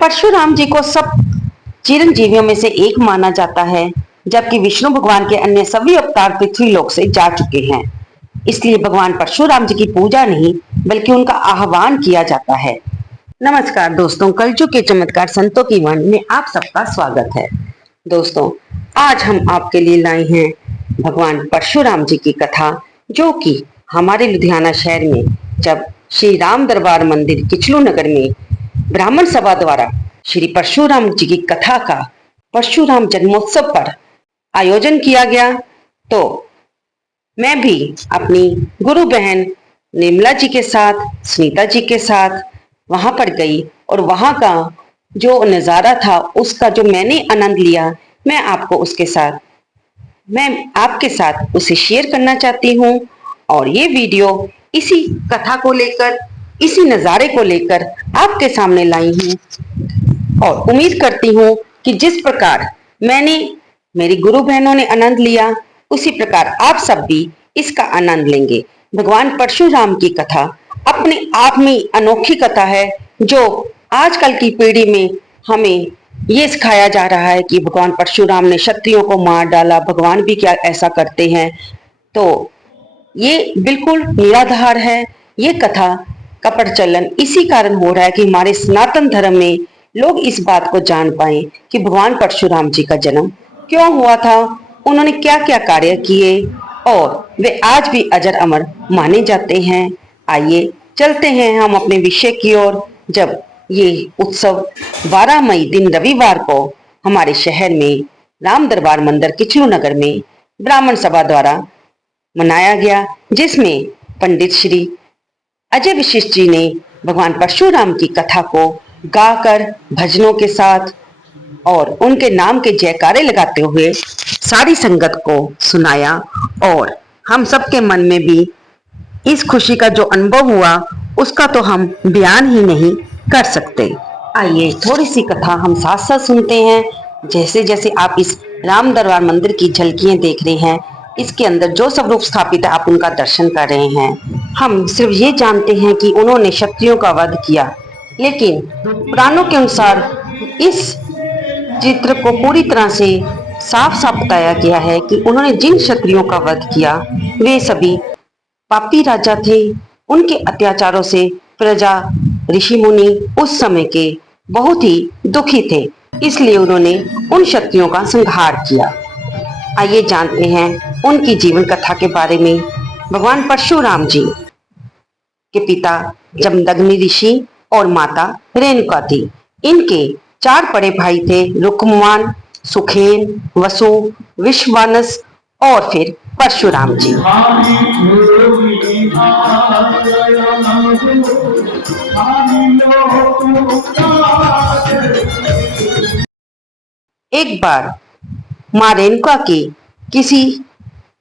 परशुराम जी को सब चिरंजीवियों में से एक माना जाता है, जबकि विष्णु भगवान के अन्य सभी अवतार पृथ्वी लोक से जा चुके हैं। इसलिए भगवान परशुराम जी की पूजा नहीं बल्कि उनका आह्वान किया जाता है। नमस्कार दोस्तों, कलयुग के चमत्कार संतों की वाणी में आप सबका स्वागत है। दोस्तों, आज हम आपके लिए लाए हैं भगवान परशुराम जी की कथा, जो कि हमारे लुधियाना शहर में जब श्री राम दरबार मंदिर किचलू नगर में ब्राह्मण सभा द्वारा श्री परशुराम जी की कथा का परशुराम जन्मोत्सव पर आयोजन किया गया, तो मैं भी अपनी गुरु बहन निर्मला जी के साथ, सुनीता जी के साथ वहां पर गई और वहां का जो नजारा था उसका जो मैंने आनंद लिया, मैं आपके साथ उसे शेयर करना चाहती हूँ। और ये वीडियो इसी कथा को लेकर, इसी नज़ारे को लेकर आपके सामने लाई हूँ और उम्मीद करती हूँ कि जिस प्रकार मैंने, मेरी गुरु बहनों ने आनंद लिया, उसी प्रकार आप सब भी इसका आनंद लेंगे। भगवान परशुराम की कथा अपने आप में अनोखी कथा है, जो आजकल की पीढ़ी में हमें ये सिखाया जा रहा है कि भगवान परशुराम ने क्षत्रियों को मार डाला, भगवान भी क्या ऐसा करते हैं। तो ये बिल्कुल निराधार है। ये कथा का प्रचलन इसी कारण हो रहा है कि हमारे सनातन धर्म में लोग इस बात को जान पाए कि भगवान परशुराम जी का जन्म क्यों हुआ था, उन्होंने क्या क्या कार्य किए और वे आज भी अजर अमर माने जाते हैं। आइए चलते हैं हम अपने विषय की ओर। जब ये उत्सव 12 मई दिन रविवार को हमारे शहर में राम दरबार मंदिर किचलू नगर में ब्राह्मण सभा द्वारा मनाया गया, जिसमें पंडित श्री अजय वशिष्ठ जी ने भगवान परशुराम की कथा को गाकर भजनों के साथ और उनके नाम के जयकारे लगाते हुए सारी संगत को सुनाया। और हम सबके मन में भी इस खुशी का जो अनुभव हुआ उसका तो हम बयान ही नहीं कर सकते। आइए थोड़ी सी कथा हम साथ साथ सुनते हैं। जैसे जैसे आप इस राम दरबार मंदिर की झलकियां देख रहे हैं, इसके अंदर जो सब रूप स्थापित है आप उनका दर्शन कर रहे हैं। हम सिर्फ ये जानते हैं कि उन्होंने क्षत्रियों का वध किया, लेकिन पुराणों के अनुसार इस चित्र को पूरी तरह से साफ साफ बताया गया है कि उन्होंने जिन क्षत्रियों का वध किया वे सभी पापी राजा थे। उनके अत्याचारों से प्रजा, ऋषि मुनि उस समय के बहुत ही दुखी थे, इसलिए उन्होंने उन क्षत्रियों का संहार किया। आइए जानते हैं उनकी जीवन कथा के बारे में। भगवान परशुराम जी के पिता जमदग्नि ऋषि और माता रेणुका थी। इनके 4 बड़े भाई थे, रुक्मवान, सुखेन, वसु, विश्वानस और फिर परशुराम जी। एक बार मां रेणुका के किसी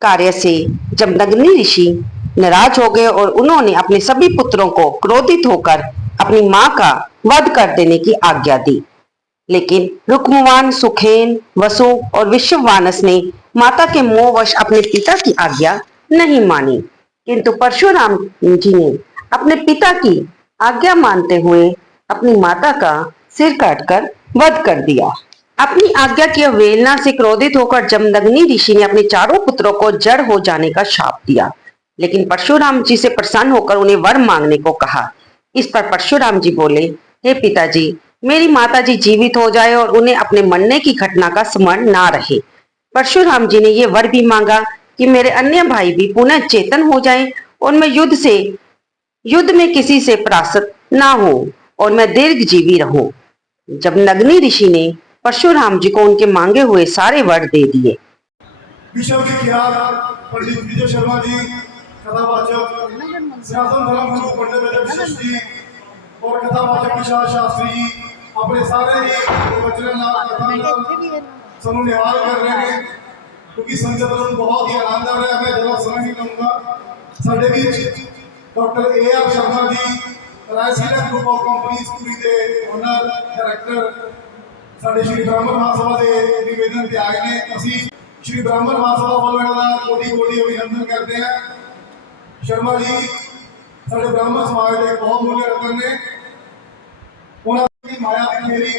कार्य से जमदग्नि ऋषि नाराज हो गए और उन्होंने अपने सभी पुत्रों को क्रोधित होकर अपनी मां का वध कर देने की आज्ञा दी। लेकिन रुक्मवान, सुखेन, वसु और विश्ववानस ने माता के मोहवश अपने पिता की आज्ञा नहीं मानी, किंतु परशुराम जी ने अपने पिता की आज्ञा मानते हुए अपनी माता का सिर काटकर वध कर दिया। अपनी आज्ञा की अवहेलना से क्रोधित होकर जमदग्नि ऋषि ने अपने चारों पुत्रों को जड़ हो जाने का शाप दिया, लेकिन परशुराम जी से प्रसन्न होकर उन्हें वर मांगने को कहा। इस पर परशुराम जी बोले, हे पिताजी, मेरी माताजी जीवित हो जाए और उन्हें अपने मरने की घटना का स्मरण ना रहे। परशुराम जी ने यह वर भी मांगा कि मेरे अन्य भाई भी पुनः चेतन हो जाएं और मैं युद्ध में किसी से परास्त ना हो और मैं दीर्घ जीवी रहूं। जब नग्नि ऋषि ने परशुराम जी को उनके मांगे हुए सारे वर दे दिए। विश्व विख्यात पंडित विजय शर्मा जी, कथावाचक सनातन धर्म गुरु पंडित अजय वशिष्ठ जी और कथावाचक विशाल शास्त्री जी अपने सारे ही वचन कथा समूह निहाल कर रहे हैं, क्योंकि संगत को बहुत ही आनंद आ रहा है। मैं ज़्यादा समय नहीं लूंगा। साढ़े बीच doctor AR Sharma ji, Raisina group of companies पूरी के ओनर डायरेक्टर, साढ़े श्री ब्राह्मण महासभा के निवेदन के आए ने असी श्री ब्राह्मण महासभा वालों का कोटि कोटि अभिनंदन करते हैं। शर्मा जी साढ़े ब्राह्मण समाज के बहुत मूल्य रतन ने। की माया की मेरी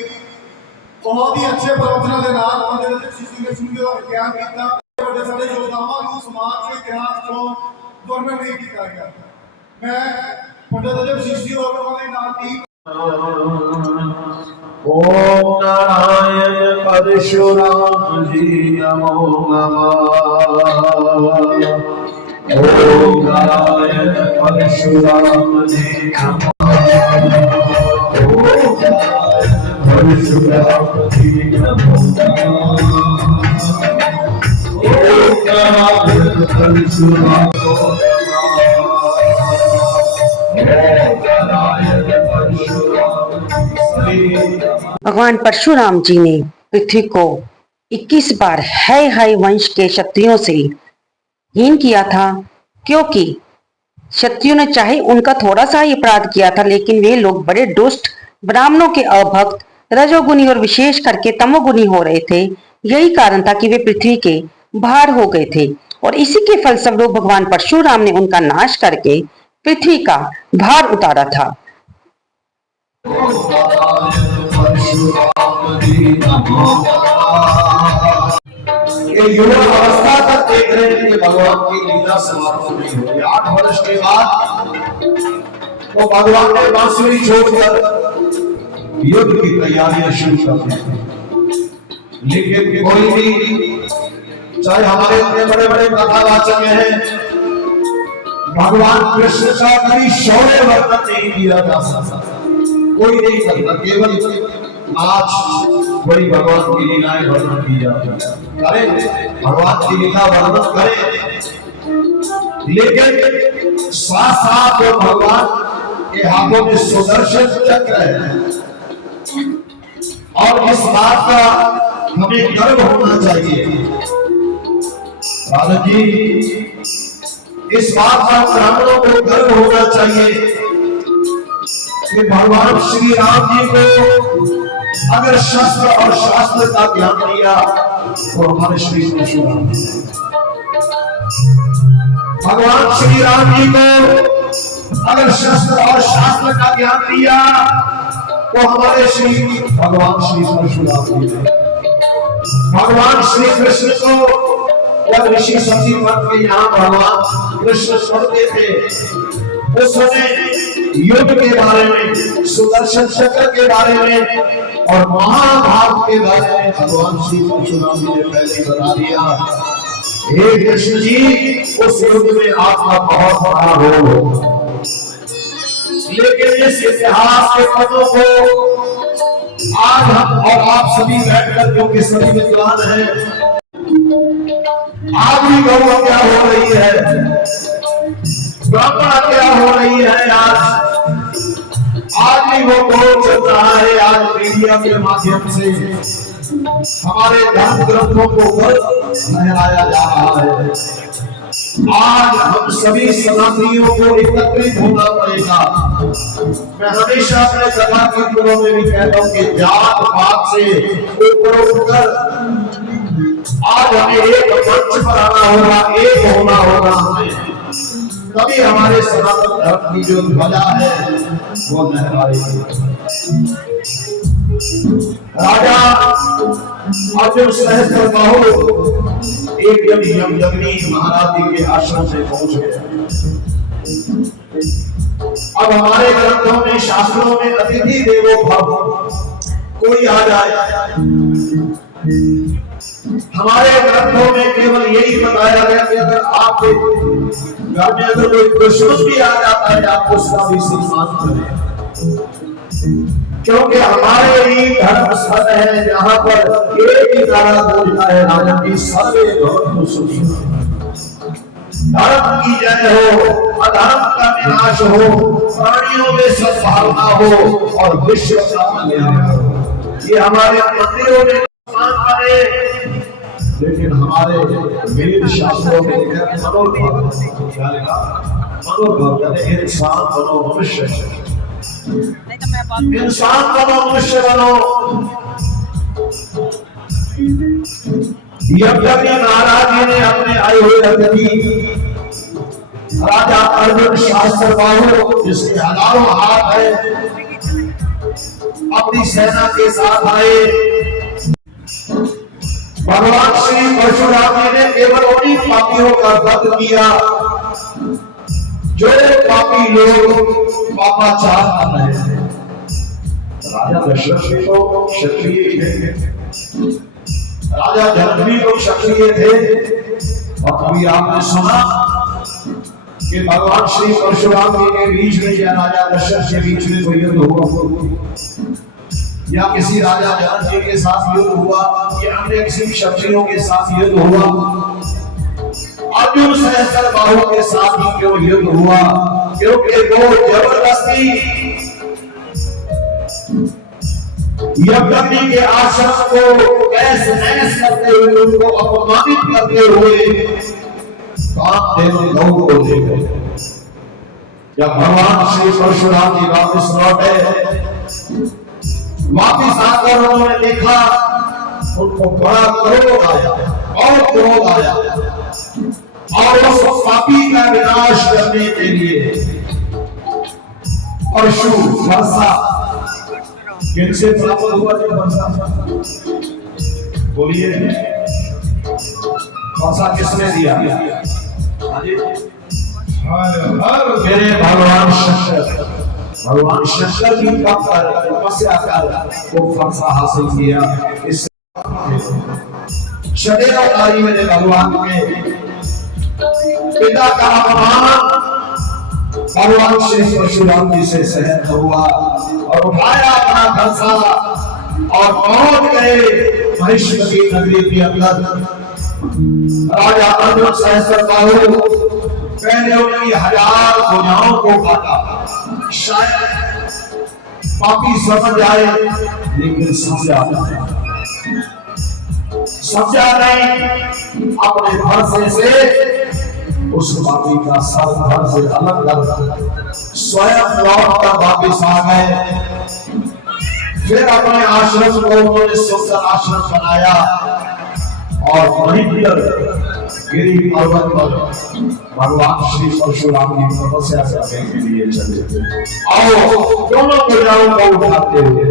बहुत ही अच्छे प्रवचनों के नाल पंडित दीप सिंह ने सुन के ज्ञान किया बड़े सारे योद्धावां को समाज के इतिहास को वर्णन नहीं किया गया। मैं पंडित दीप सिंह और उन्होंने नाम दी ओम नारायण परशुराम जी नमो नमः। ओम नारायण परशुराम जी नमो नमः। ओम नारायण परशुराम जी नमो नमः। ओम नारायण परशुराम भगवान परशुराम जी ने पृथ्वी को 21 बार है वंश के क्षत्रियों से हीन किया था, क्योंकि क्षत्रियों ने चाहे उनका थोड़ा सा ही अपराध किया था, लेकिन वे लोग बड़े दुष्ट, ब्राह्मणों के अभक्त, रजोगुनी और विशेष करके तमोगुनी हो रहे थे। यही कारण था कि वे पृथ्वी के भार हो गए थे और इसी के फलस्वरूप भगवान परशुराम ने उनका नाश करके पृथ्वी का भार उतारा था। ये युवा अवस्था तक देख रहे हैं कि भगवान की लीला समाप्त नहीं हुई। 8 वर्ष के बाद तो भगवान ने बांसुरी छोड़कर युद्ध की तैयारियां शुरू कर दी। लेकिन कोई भी, चाहे हमारे इतने बड़े बड़े कथावाचक हैं, भगवान कृष्ण का कभी शौर्य वर्णन नहीं किया जा सकता, कोई नहीं करता। केवल आज बड़ी भगवान की लीलाएं वर्णन की जाती है। अरे भगवान की लीला वर्णन करें, लेकिन साथ साथ भगवान के हाथों में सुदर्शन चक्र है और इस बात का हमें गर्व होना चाहिए। राधा जी, इस बात का ब्राह्मणों को गर्व होना चाहिए कि भगवान श्री राम जी को अगर शस्त्र और शास्त्र का ज्ञान दिया तो हमारे श्री परशुराम, भगवान श्री राम जी को अगर शस्त्र और शास्त्र का ज्ञान दिया तो हमारे भगवान श्री परशुराम जी ने भगवान श्री कृष्ण को जब ऋषि सती मत के यहाँ भगवान कृष्ण पढ़ते थे, उस समय युद्ध के बारे में, सुदर्शन चक्र के बारे में और महाभारत के बारे में भगवान श्री परशुराम जी ने पहले बता दिया। हे कृष्ण जी, उस युद्ध में आपका बहुत बड़ा रोल होगा। लेकिन इस इतिहास के पन्नों को आज हम और आप सभी बैठकर, क्योंकि सभी विद्वान हैं, आज भी गौ क्या हो रही है, ब्राह्मण क्या हो रही है, आज भी वो दौर चल रहा है। आज मीडिया के माध्यम से हमारे धर्म ग्रंथों को लहराया जा रहा है। आज हम सभी सनातनियों को एकत्रित होना पड़ेगा। मैं हमेशा अपने कथा कीर्तनों में भी कहता हूँ कि जात पात से ऊपर उठकर आज हमें एक मंच पर आना होगा, एक होना होगा हमें, तभी हमारे सनातन धर्म की जो ध्वजा है वो लहराएगी। राजा अर्जुन सहस्त्रबाहु एक दिन यमदग्नि महाराज जी के आश्रम से पहुंच गए। अब हमारे ग्रंथों में, शास्त्रों में अतिथि देवो भव, कोई आ जाए, हमारे ग्रंथों में केवल यही बताया गया कि अगर आपके घर में अगर कोई दुश्मन भी आ जाता है आप उसका भी सम्मान करें, क्योंकि हमारे ही धर्म स्थल है जहां पर एक ही नारा बोलता है, राजा की सर्वे भवन्तु सुखिनः। धर्म की जय हो, अधर्म का विनाश हो, प्राणियों में सद्भावना हो और विश्व का कल्याण हो। ये हमारे मंदिरों में सम्मान करे, लेकिन हमारे वेद शास्त्रों में मनोभाव, मनोभाव यानी इंसान बनो, मनुष्य, इंसान बनो, मनुष्य बनो। यज्ञ महाराज जी ने अपने आए हुए अतिथि राजा अर्जुन सहस्त्रबाहु, जिसके हजारों हाथ है, अपनी सेना के साथ आए। भगवान श्री परशुराम जी ने केवल उन्हीं पापियों का वध किया जो पापी लोग पापाचार कर रहे थे। राजा दशरथ भी तो क्षत्रिय थे, राजा जनक भी तो क्षत्रिय थे। और कभी आपने सुना कि भगवान श्री परशुराम जी के बीच में या राजा दशरथ के बीच में कोई युद्ध हुआ, या किसी राजा जनक जी के साथ युद्ध हुआ, या अन्य किसी क्षत्रियों के साथ युद्ध हुआ? अर्जुन सहस्त्रबाहु के साथ ही क्यों युद्ध हुआ? क्योंकि वो जबरदस्ती यज्ञ के आश्रम को ऐसे नैस करते हुए, उनको अपमानित करते हुए कामधेनु गौ को ले गए। जब भगवान श्री परशुराम जी वापिस लौटे, वापिस आकर उन्होंने देखा, उनको बड़ा क्रोध आया और क्रोध आया, और उस पापी का विनाश करने के लिए परशु वर्षा किनसे प्राप्त हुआ? जो वर्षा, बोलिए, वर्षा किसने दिया? मेरे भगवान शंकर, भगवान शंकर जी का तपस्या कर वो वर्षा हासिल किया। इस शरीरधारी मेरे भगवान के पिता का अपमान भगवान श्री परशुराम जी से सहन हुआ, और उठाया अपना धनुषा और पहुंच गए महिष्मती नगरी के अंदर। राजा अर्जुन सहस्त्रबाहु पहले उनकी 1000 भुजाओं को काटा, शायद पापी समझ आए, लेकिन समझा नहीं। अपने भरसे से उस पापी का सर धड़ से अलग कर स्वयं लौट कर वापिस आ गए। फिर अपने आश्रम को उन्होंने सुंदर आश्रम बनाया, और वहीं पर गिरी पर्वत पर भगवान श्री परशुराम जी तपस्या करने के लिए चले। आओ दोनों भुजाओं को उठाते हुए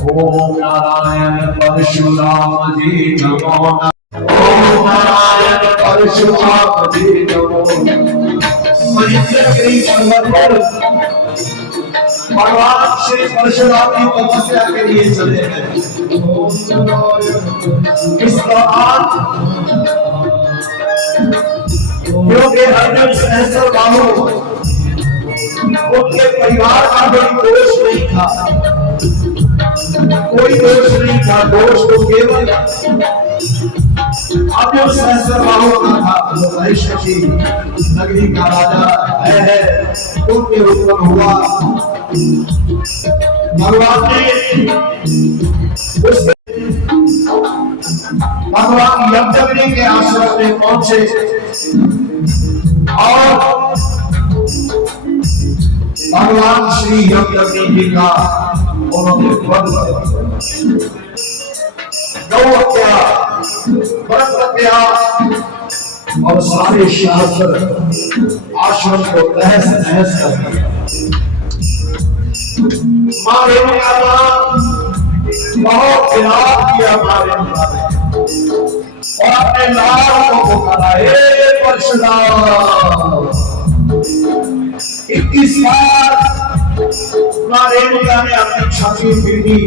ओम नारायण परशुराम जी नमो नमः, ओम नारायण परशुराम जी नमो नमः। गिरी पर्वत पर भगवान श्री परशुराम जी तपस्या के लिए चले गए। इस दौरान क्योंकि अर्जुन सहस्त्रबाहु उनके परिवार का कोई दोष नहीं था, कोई दोष नहीं था, दोष तो केवल अर्जुन सहस्त्रबाहु का था। जो महिष्मती नगरी का राजा है उनके उत्पन्न हुआ। भगवान ने भगवान यज्ञ के आश्रम में पहुंचे, और भगवान श्री यज्ञ जी का उन्होंने वध गौ हत्या, व्रत हत्या और सारे शास्त्र आश्रम को तहस नहस कर दिया। मां रेणुका बहुत विलाप किया मां रेणुका ने, और अपने लाल को पुकारा, हे परशुराम। 21 बार मां रेणुका ने अपनी छाती पीटी,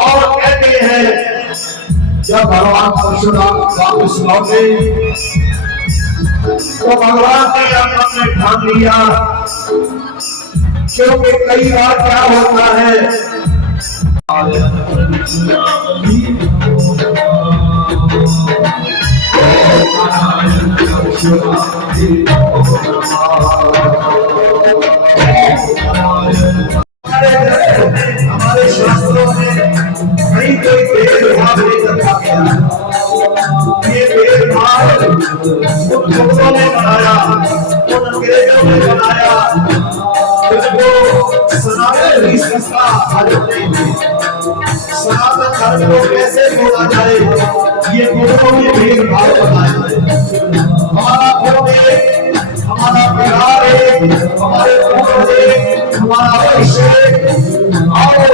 और कहते हैं जब भगवान परशुराम वापस लौटे तो भगवान ने मन में ठान लिया, क्योंकि कई बार क्या होता है, हमारे शास्त्रों में कहीं कोई भेदभाव नहीं रखा गया। ये भेदभाव उन लोगों ने बनाया, उन अंग्रेजों ने बनाया, जिनको सनातन संस्था सनातन धर्म को कैसे बोला जाए, ये लोगों ने भेदभाव बनाया है। हमारा बिहार एक हमारे हमारा आओ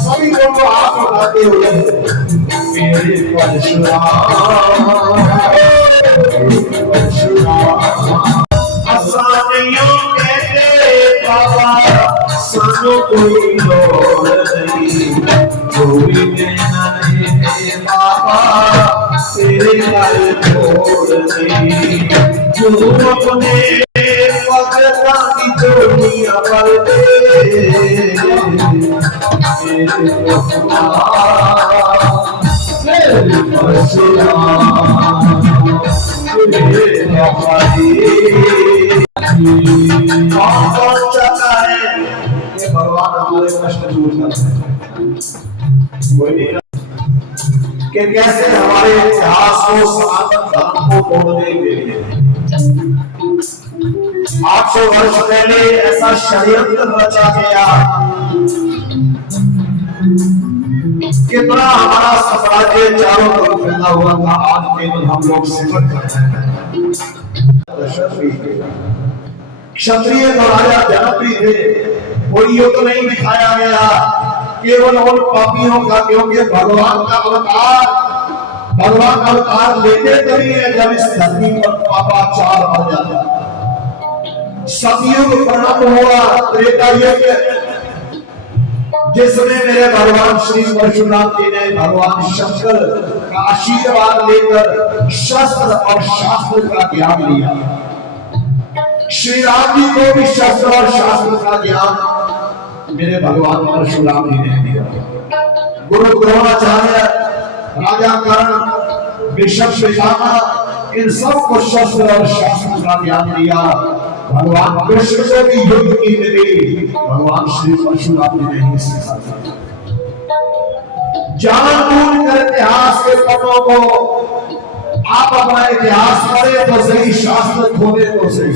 सभी लोग हाथ उठाते हुए मेरे परशुराम असानियों कहते बाबा सानू कोई लोड़ नहीं कोई कहना नहीं बाबा तेरे घर छोड़ नहीं जो अपने भगता की जोड़ियां पर दे कौन चाहता है कि भगवान हमारे कष्ट दूर करते हैं? कोई नहीं कि कैसे हमारे इतिहास को सनातन धर्म को तोड़ने के लिए 800 वर्ष पहले ऐसा षड्यंत्र रचा गया। कितना हमारा साम्राज्य चारों तरफ फैला हुआ था, आज केवल हम लोग सिमट कर रहे हैं। क्षत्रिय तो राजा जनक भी थे, कोई युद्ध नहीं दिखाया गया, केवल उन पापियों का, क्योंकि भगवान अवतार लेते तभी है जब इस धरती पर पापाचार बढ़ जाता। सतयुग प्रारंभ हुआ, त्रेता युग जिसमें मेरे भगवान श्री परशुराम जी ने भगवान शंकर का आशीर्वाद लेकर शस्त्र और शास्त्र का ज्ञान लिया। श्री राम जी को भी शस्त्र और शास्त्र का ज्ञान मेरे भगवान परशुराम जी ने दिया। गुरु द्रोणाचार्य, राजा कर्ण, विषम पितामह, इन सबको शस्त्र और शास्त्र का ज्ञान दिया। भगवान कृष्ण से भी युद्ध की विधि भगवान श्री परशुराम जी ने ही सिखाया। जान कर इतिहास के पन्नों को आप अपना इतिहास पढ़े तो सही, शास्त्र खोले तो सही।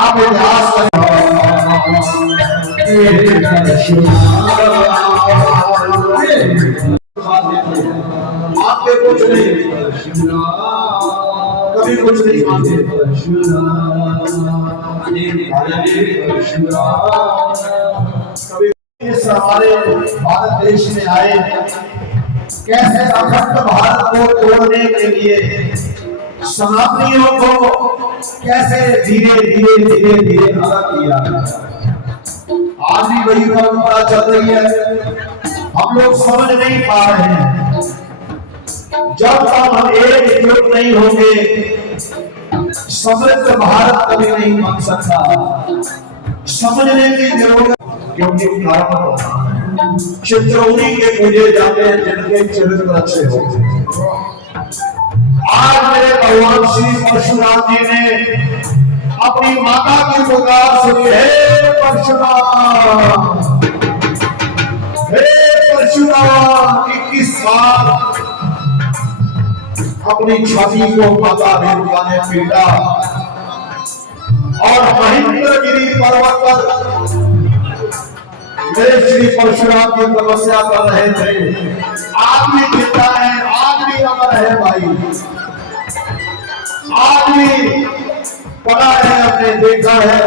आप इतिहास आपके कुछ नहीं, कभी कुछ नहीं मानते। कभी इस हमारे भारत देश में आए, कैसे अखंड भारत को तोड़ने के लिए सनातनियों को कैसे धीरे धीरे धीरे धीरे अलग किया। आज भी वही परंपरा चल रही है, हम लोग समझ नहीं पा रहे हैं। जब तक हम एकजुट नहीं होंगे समृद्ध भारत कभी नहीं बन सकता। समझने की जरूरत, क्योंकि कारण चित्रौनी के पूजे जाते हैं जिनके चरित्र अच्छे होते हैं। आज मेरे भगवान श्री परशुराम जी ने अपनी माता की पुकार सुनी, हे परशुराम, हे परशुराम। 21 साल अपनी छाती को माता रेणुका ने पीटा और महेंद्रगिरी पर्वत पर मेरे श्री परशुराम की तपस्या कर रहे थे। आज भी जिंदा है, आज भी अमर है भाई, आज भी पढ़ा है, हमने देखा है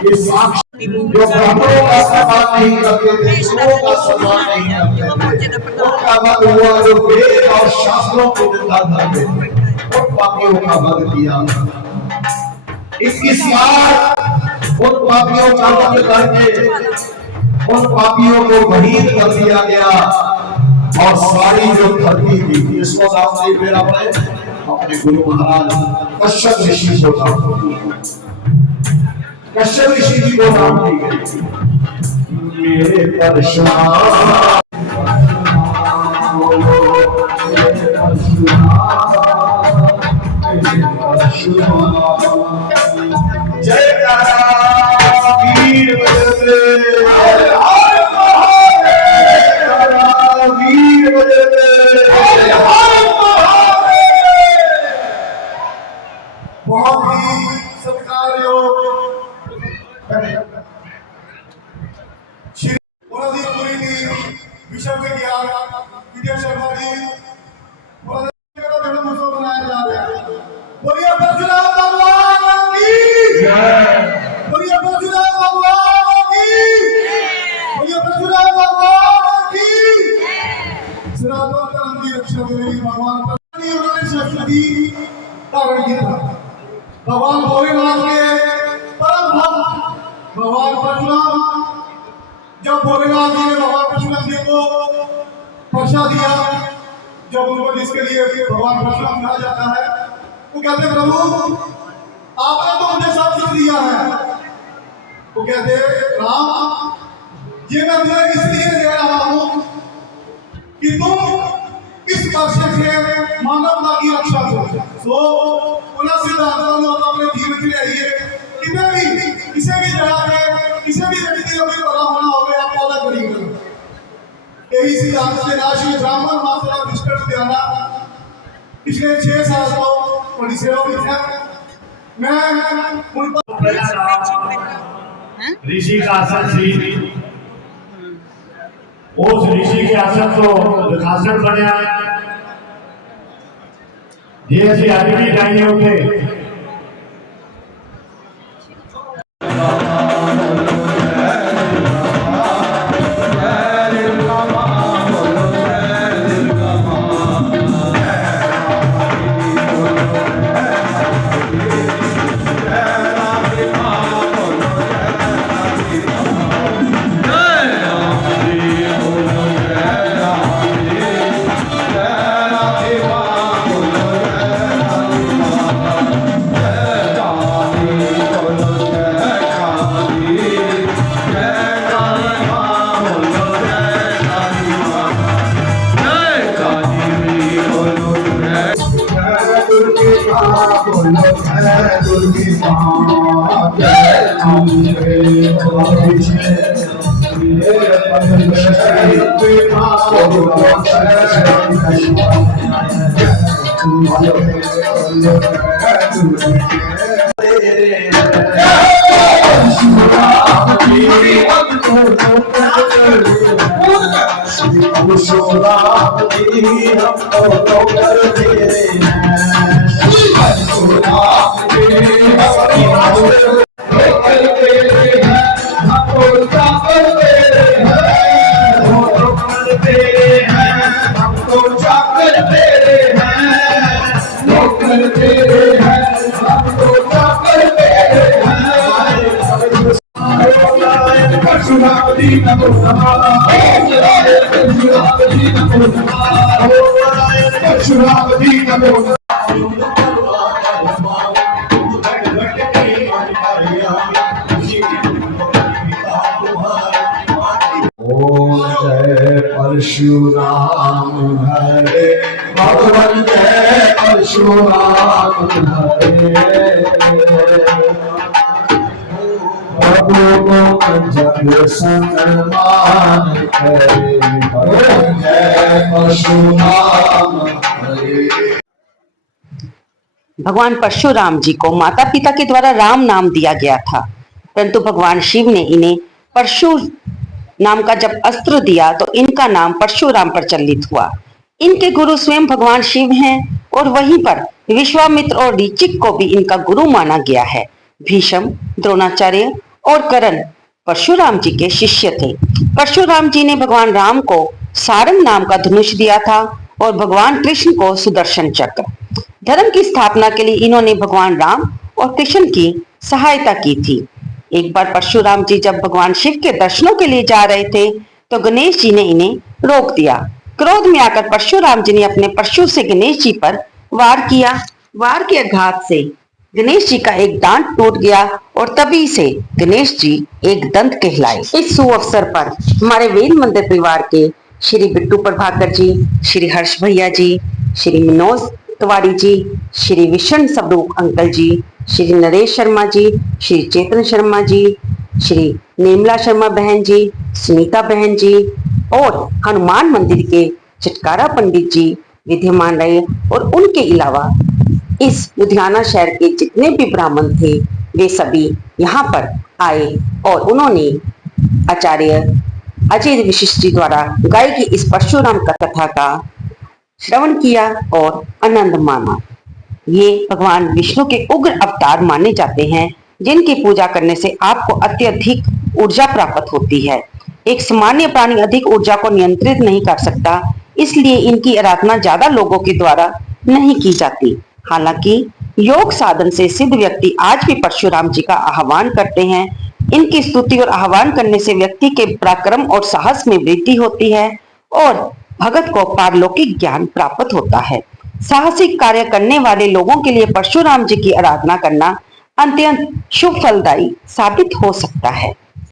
कि साक्षी जो ब्राह्मणों का सम्मान नहीं करते थे, गुरुओं का सम्मान नहीं करते थे, उनका वध हुआ। जो वेद और शास्त्रों को निंदा करते थे, उन पापियों का वध किया। 21 बार उन पापियों का वध करके उन पापियों को वहीद कर दिया गया। और सारी जो धरती थी, इसको नाम नहीं मेरा अपने गुरु महाराज कश्यप ऋषि को नाम, कश्यप ऋषि जी को नाम दी गई। मेरे परशुराम जय वीर वीर बहुत ही सत्कारयोग श्री भोलेनाथ जी ने भगवान परशुराम जी को वर्षा दिया। जब उनको जिसके लिए भगवान परशुराम कहा जाता है, वो कहते प्रभु आपने तो मुझे सब कुछ दिया है। वो कहते राम ये मैं तुम्हें इसलिए दे रहा हूं कि तुम इस वर्षे से मानवता की रक्षा करो। तो पुनः सिद्धांत अपने जीवन के लिए आइए, किसी भी जगह पे किसी भी व्यक्ति को भी बड़ा होना हो गया आप अलग बड़ी करो। यही सिद्धांत से राशि ब्राह्मण मात्रा विष्णु द्वारा पिछले 6 साल को बड़ी सेवा की है। मैं ऋषि का आसन सी उस ऋषि के आसन तो दुखासन बनया ये सी आदमी चाहिए उठे परशुराम हरे भगवान जय परशुराम हरे प्रभु जग सन्मान करे भगवान जय परशुराम हरे। भगवान परशुराम जी को माता पिता के द्वारा राम नाम दिया गया था, परंतु भगवान शिव ने इन्हें परशु नाम का जब अस्त्र दिया तो इनका नाम परशुराम प्रचलित हुआ। इनके गुरु स्वयं भगवान शिव हैं और वहीं पर विश्वामित्र और ऋचिक को भी इनका गुरु माना गया है। भीष्म, द्रोणाचार्य और कर्ण परशुराम जी के शिष्य थे। परशुराम जी ने भगवान राम को सारंग नाम का धनुष दिया था और भगवान कृष्ण को सुदर्शन चक्र। धर्म की स्थापना के लिए इन्होंने भगवान राम और कृष्ण की सहायता की थी। एक बार परशुराम जी जब भगवान शिव के दर्शनों के लिए जा रहे थे तो गणेश जी ने इन्हें रोक दिया। क्रोध में आकर परशुराम जी ने अपने परशु से गणेश जी पर वार किया। वार के आघात से गणेश जी का एक दांत टूट गया और तभी से गणेश जी एक दंत कहलाए। इस सुअवसर पर हमारे वेद मंदिर परिवार के श्री बिट्टू प्रभाकर जी, श्री हर्ष भैया जी, श्री मनोज तिवारी जी, श्री विष्णु स्वरूप अंकल जी, श्री नरेश शर्मा जी, श्री चेतन शर्मा जी, श्री निर्मला शर्मा बहन जी, सुनीता बहन जी और हनुमान मंदिर के चटकारा पंडित जी विद्यमान रहे और उनके अलावा इस लुधियाना शहर के जितने भी ब्राह्मण थे वे सभी यहाँ पर आए और उन्होंने आचार्य अजय विशिष्ट जी द्वारा गाय की इस परशुराम कथा का श्रवण किया और आनंद माना। ये भगवान विष्णु के उग्र अवतार माने जाते हैं जिनकी पूजा करने से आपको अत्यधिक ऊर्जा प्राप्त होती है। एक सामान्य प्राणी अधिक ऊर्जा को नियंत्रित नहीं कर सकता, इसलिए इनकी आराधना ज्यादा लोगों के द्वारा नहीं की जाती। हालांकि योग साधन से सिद्ध व्यक्ति आज भी परशुराम जी का आह्वान करते हैं इनकी स्तुति और आह्वान करने से व्यक्ति के पराक्रम और साहस में वृद्धि होती है और भगत को पारलौकिक ज्ञान प्राप्त होता है। साहसिक कार्य करने वाले लोगों के लिए परशुराम जी की आराधना करना अत्यंत शुभ फलदायी साबित हो सकता है।